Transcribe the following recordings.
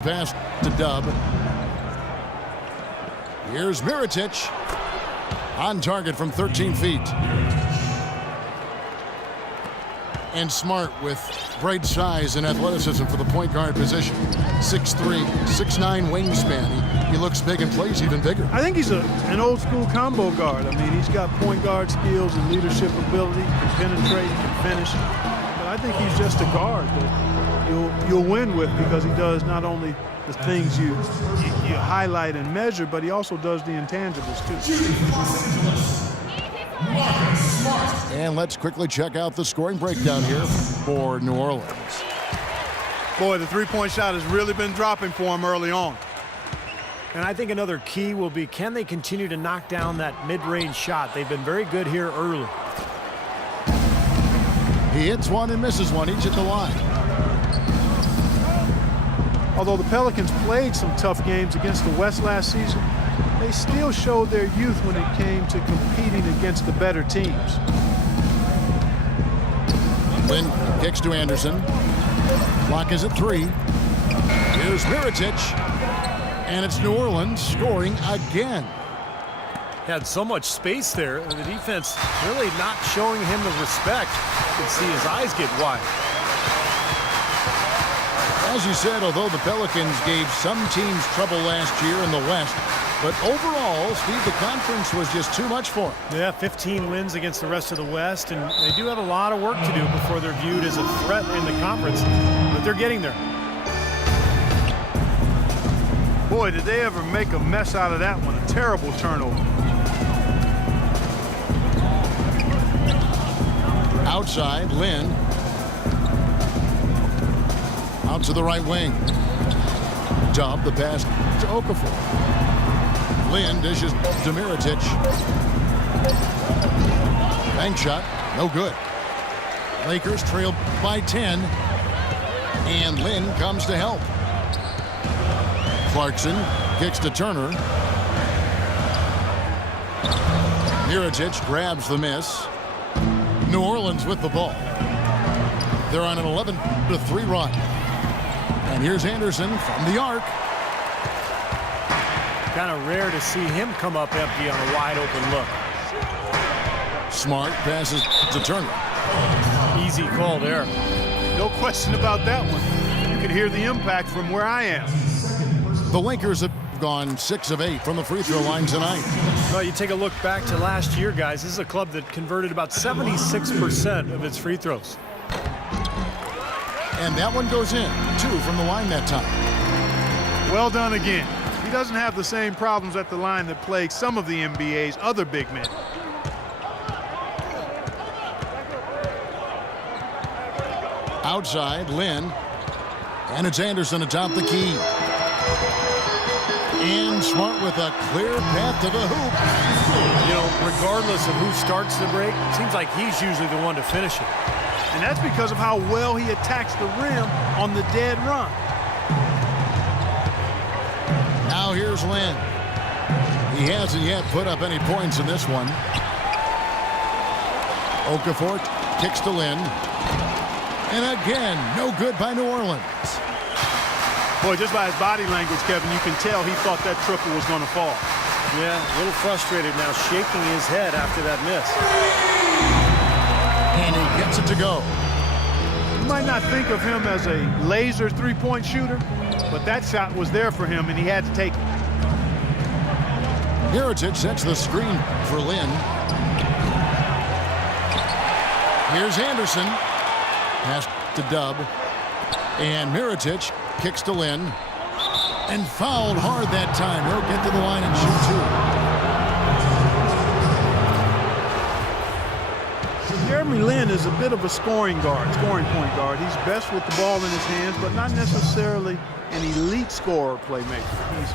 Pass to Dub. Here's Mirotic. On target from 13 feet. And Smart with great size and athleticism for the point guard position. 6'3", 6'9" wingspan. He looks big and plays even bigger. I think he's an old school combo guard. I mean, he's got point guard skills and leadership ability, can penetrate, can finish. But I think he's just a guard that you'll win with, because he does not only the things you highlight and measure, but he also does the intangibles too. And let's quickly check out the scoring breakdown here for New Orleans. Boy, the three-point shot has really been dropping for him early on. And I think another key will be, can they continue to knock down that mid-range shot? They've been very good here early. He hits one and misses one, each at the line. Although the Pelicans played some tough games against the West last season, they still showed their youth when it came to competing against the better teams. Lynn kicks to Anderson. Clock is at 3. Here's Mirotic. And it's New Orleans scoring again. Had so much space there. The defense really not showing him the respect. You can see his eyes get wide. As you said, although the Pelicans gave some teams trouble last year in the West, but overall, Steve, the conference was just too much for them. Yeah, 15 wins against the rest of the West, and they do have a lot of work to do before they're viewed as a threat in the conference, but they're getting there. Boy, did they ever make a mess out of that one. A terrible turnover. Outside, Lynn. Out to the right wing. Dub the pass to Okafor. Lynn dishes to Mirotic. Bank shot, no good. Lakers trail by 10. And Lynn comes to help. Clarkson kicks to Turner. Mirotic grabs the miss. New Orleans with the ball. They're on an 11-3 run. And here's Anderson from the arc. Kind of rare to see him come up empty on a wide open look. Smart passes to Turner. Easy call there. No question about that one. You could hear the impact from where I am. The Lakers have gone 6 of 8 from the free throw line tonight. Well, you take a look back to last year, guys. This is a club that converted about 76% of its free throws. And that one goes in. 2 from the line that time. Well done again. He doesn't have the same problems at the line that plague some of the NBA's other big men. Outside, Lynn. And it's Anderson atop the key. And Smart with a clear path to the hoop. You know, regardless of who starts the break, it seems like he's usually the one to finish it. And that's because of how well he attacks the rim on the dead run. Now here's Lynn. He hasn't yet put up any points in this one. Okafor kicks to Lynn. And again, no good by New Orleans. Boy, just by his body language, Kevin, you can tell he thought that triple was going to fall. Yeah, a little frustrated now, shaking his head after that miss. And he gets it to go. You might not think of him as a laser three-point shooter, but that shot was there for him, and he had to take it. Mirotic sets the screen for Lynn. Here's Anderson. Pass to Dub. And Mirotic kicks to Lynn. And fouled hard that time. He'll get to the line and shoot 2. Jeremy Lin is a bit of a scoring point guard. He's best with the ball in his hands, but not necessarily an elite scorer playmaker. He's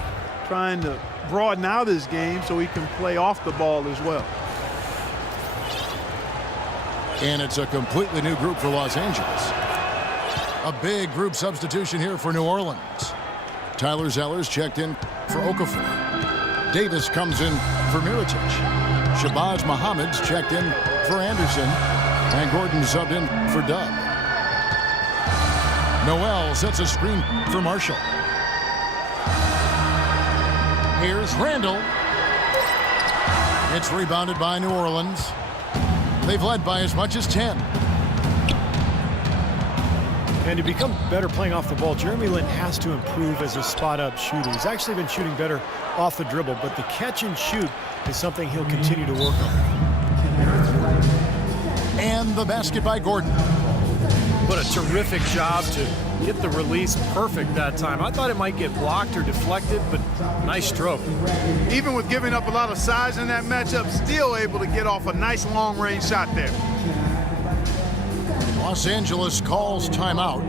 trying to broaden out his game so he can play off the ball as well. And it's a completely new group for Los Angeles. A big group substitution here for New Orleans. Tyler Zeller's checked in for Okafor. Davis comes in for Mirotic. Shabazz Muhammad's checked in for Anderson. And Gordon subbed in for Dub. Noel sets a screen for Marshall. Here's Randall. It's rebounded by New Orleans. They've led by as much as 10. And to become better playing off the ball, Jeremy Lin has to improve as a spot-up shooter. He's actually been shooting better off the dribble, but the catch and shoot is something he'll continue to work on. And the basket by Gordon. What a terrific job to get the release perfect that time. I thought it might get blocked or deflected, but nice stroke. Even with giving up a lot of size in that matchup, still able to get off a nice long-range shot there. Los Angeles calls timeout.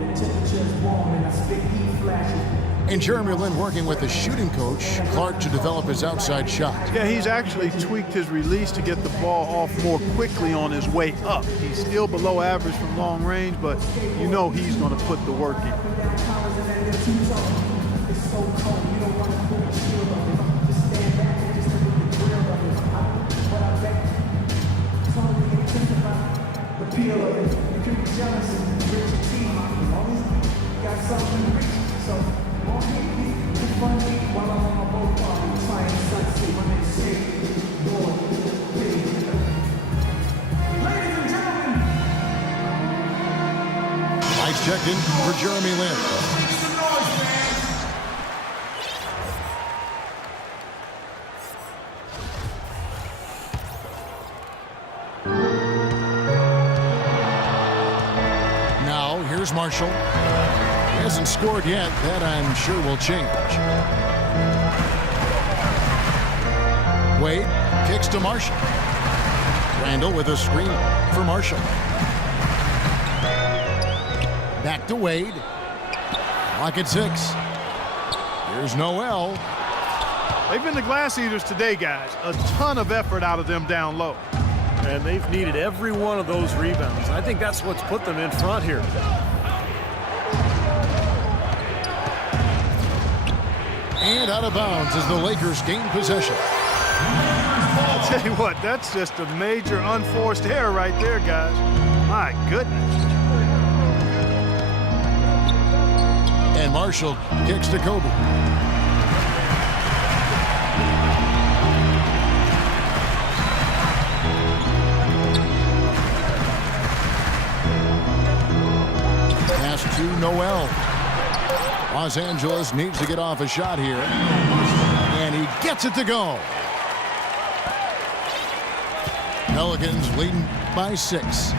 And Jeremy Lin working with the shooting coach, Clark, to develop his outside shot. Yeah, he's actually tweaked his release to get the ball off more quickly on his way up. He's still below average from long range, but you know he's going to put the work in. Lights checked in for Jeremy Lin. Now here's Marshall. He hasn't scored yet. That I'm sure will change. Wade kicks to Marshall. Randall with a screen for Marshall. Back to Wade. Clock at 6. Here's Noel. They've been the glass eaters today, guys. A ton of effort out of them down low. And they've needed every one of those rebounds. I think that's what's put them in front here. And out of bounds as the Lakers gain possession. I'll tell you what, that's just a major unforced error right there, guys. My goodness. And Marshall kicks to Kobe. Pass to Noel. Los Angeles needs to get off a shot here. And he gets it to go. Pelicans leading by 6.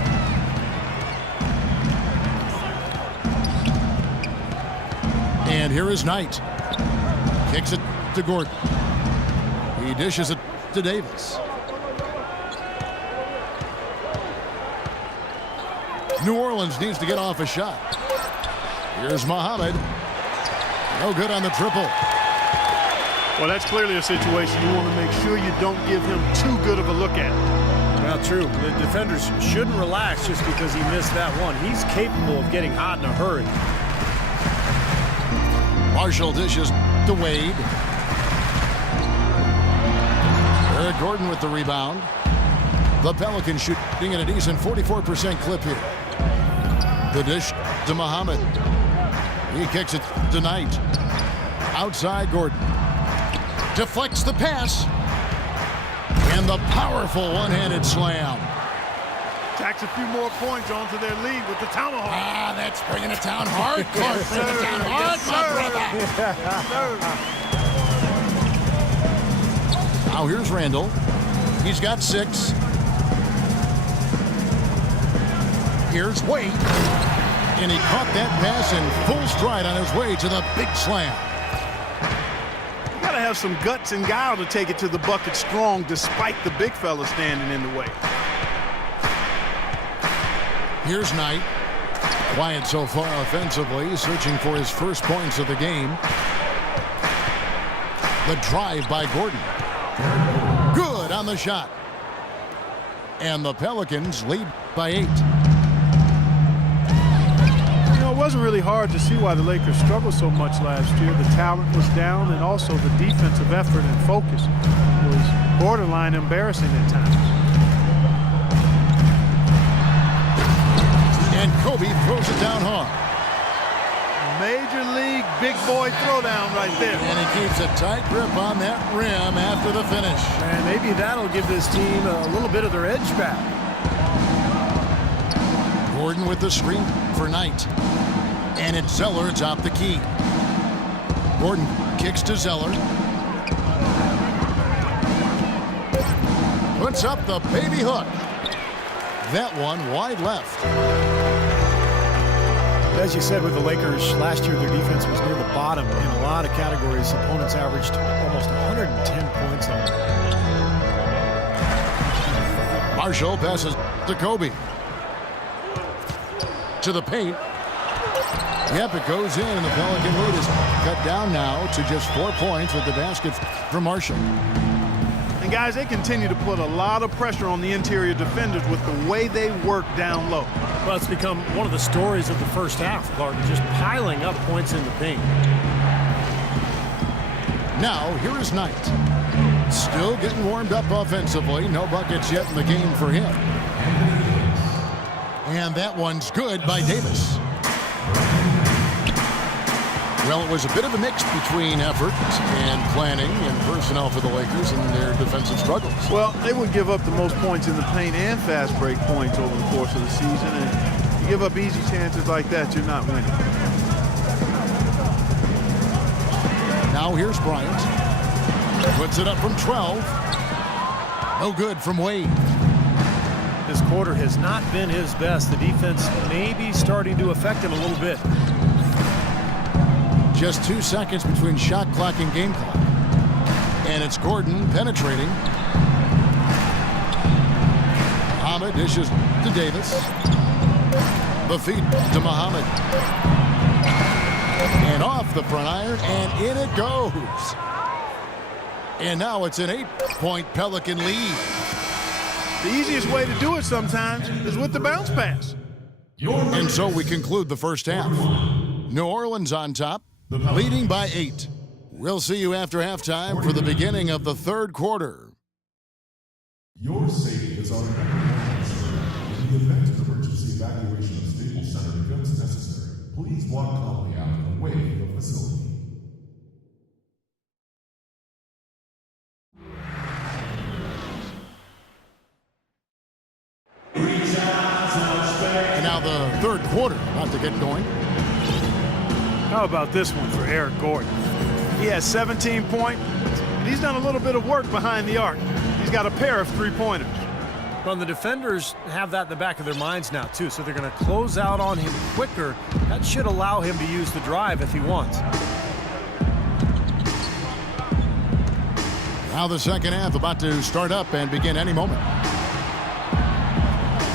And here is Knight. Kicks it to Gordon. He dishes it to Davis. New Orleans needs to get off a shot. Here's Muhammad. No good on the triple. Well, that's clearly a situation you want to make sure you don't give him too good of a look at. Not true. The defenders shouldn't relax just because he missed that one. He's capable of getting hot in a hurry. Marshall dishes to Wade. Eric Gordon with the rebound. The Pelicans shooting at a decent 44% clip here. The dish to Muhammad. He kicks it to Knight. Outside Gordon. Deflects the pass. And the powerful one-handed slam. Tacks a few more points onto their lead with the tomahawk. Ah, that's bringing it down hard. Clark, bring it down hard, my brother. Now here's Randall. He's got 6. Here's Wade. And he caught that pass in full stride on his way to the big slam. You got to have some guts and guile to take it to the bucket strong despite the big fella standing in the way. Here's Knight. Quiet so far offensively, searching for his first points of the game. The drive by Gordon. Good on the shot. And the Pelicans lead by 8. You know, it wasn't really hard to see why the Lakers struggled so much last year. The talent was down, and also the defensive effort and focus was borderline embarrassing at times. And Kobe throws it down hard. Major league big boy throwdown right there. And he keeps a tight grip on that rim after the finish. And maybe that'll give this team a little bit of their edge back. Gordon with the screen for Knight. And it's Zeller atop the key. Gordon kicks to Zeller. Puts up the baby hook. That one wide left. As you said with the Lakers, last year their defense was near the bottom in a lot of categories. Opponents averaged almost 110 points on them. Marshall passes to Kobe. To the paint. Yep, it goes in, and the Pelican lead is cut down now to just 4 points with the basket from Marshall. And guys, they continue to put a lot of pressure on the interior defenders with the way they work down low. Well, it's become one of the stories of the first half, Clark, just piling up points in the paint. Now, here is Knight. Still getting warmed up offensively. No buckets yet in the game for him. And that one's good by Davis. Well, it was a bit of a mix between effort and planning and personnel for the Lakers and their defensive struggles. Well, they would give up the most points in the paint and fast break points over the course of the season. And you give up easy chances like that, you're not winning. Now here's Bryant. Puts it up from 12. No good from Wade. This quarter has not been his best. The defense may be starting to affect him a little bit. Just 2 seconds between shot clock and game clock. And it's Gordon penetrating. Muhammad dishes to Davis. The feed to Muhammad. And off the front iron, and in it goes. And now it's an 8-point Pelican lead. The easiest way to do it sometimes is with the bounce pass. And so we conclude the first half. New Orleans on top, leading by 8. We'll see you after halftime for the beginning of the third quarter. Your safety is our number concern. In the event of emergency evacuation of Staples Center becomes necessary, please walk calmly out and away from the facility. And now the third quarter about to get going. How about this one for Eric Gordon? He has 17 points, and he's done a little bit of work behind the arc. He's got a pair of three-pointers. Well, the defenders have that in the back of their minds now, too, so they're going to close out on him quicker. That should allow him to use the drive if he wants. Now the second half about to start up and begin any moment.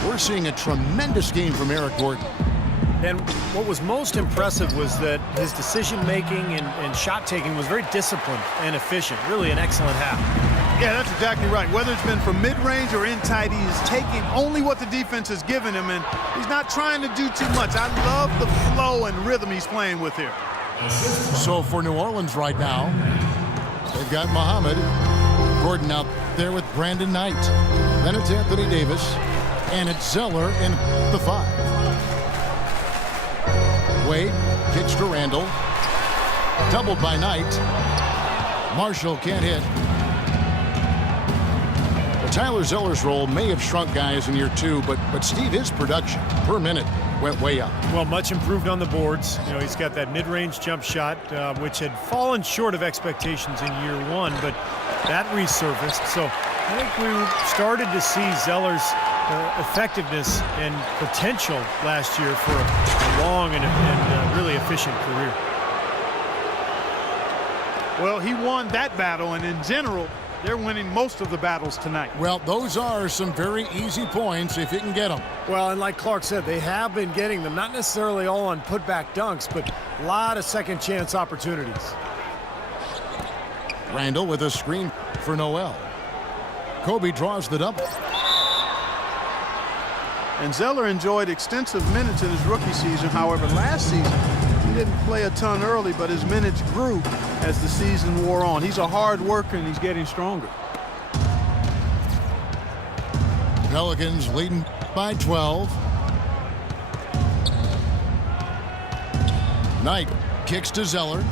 We're seeing a tremendous game from Eric Gordon. And what was most impressive was that his decision-making and shot-taking was very disciplined and efficient. Really an excellent half. Yeah, that's exactly right. Whether it's been from mid-range or in tight, he is taking only what the defense has given him, and he's not trying to do too much. I love the flow and rhythm he's playing with here. So for New Orleans right now, they've got Muhammad. Gordon out there with Brandon Knight. Then it's Anthony Davis, and it's Zeller in the 5. Wade kicks to Randall. Doubled by Knight. Marshall can't hit. Well, Tyler Zeller's role may have shrunk guys in year 2, but Steve, his production per minute went way up. Well, much improved on the boards. You know, he's got that mid-range jump shot, which had fallen short of expectations in year 1, but that resurfaced. So I think we started to see Zeller's effectiveness and potential last year for a long and really efficient career. Well, he won that battle, and in general, they're winning most of the battles tonight. Well, those are some very easy points if you can get them. Well, and like Clark said, they have been getting them, not necessarily all on putback dunks, but a lot of second chance opportunities. Randall with a screen for Noel. Kobe draws the double. And Zeller enjoyed extensive minutes in his rookie season. However, last season, he didn't play a ton early, but his minutes grew as the season wore on. He's a hard worker, and he's getting stronger. Pelicans leading by 12. Knight kicks to Zeller.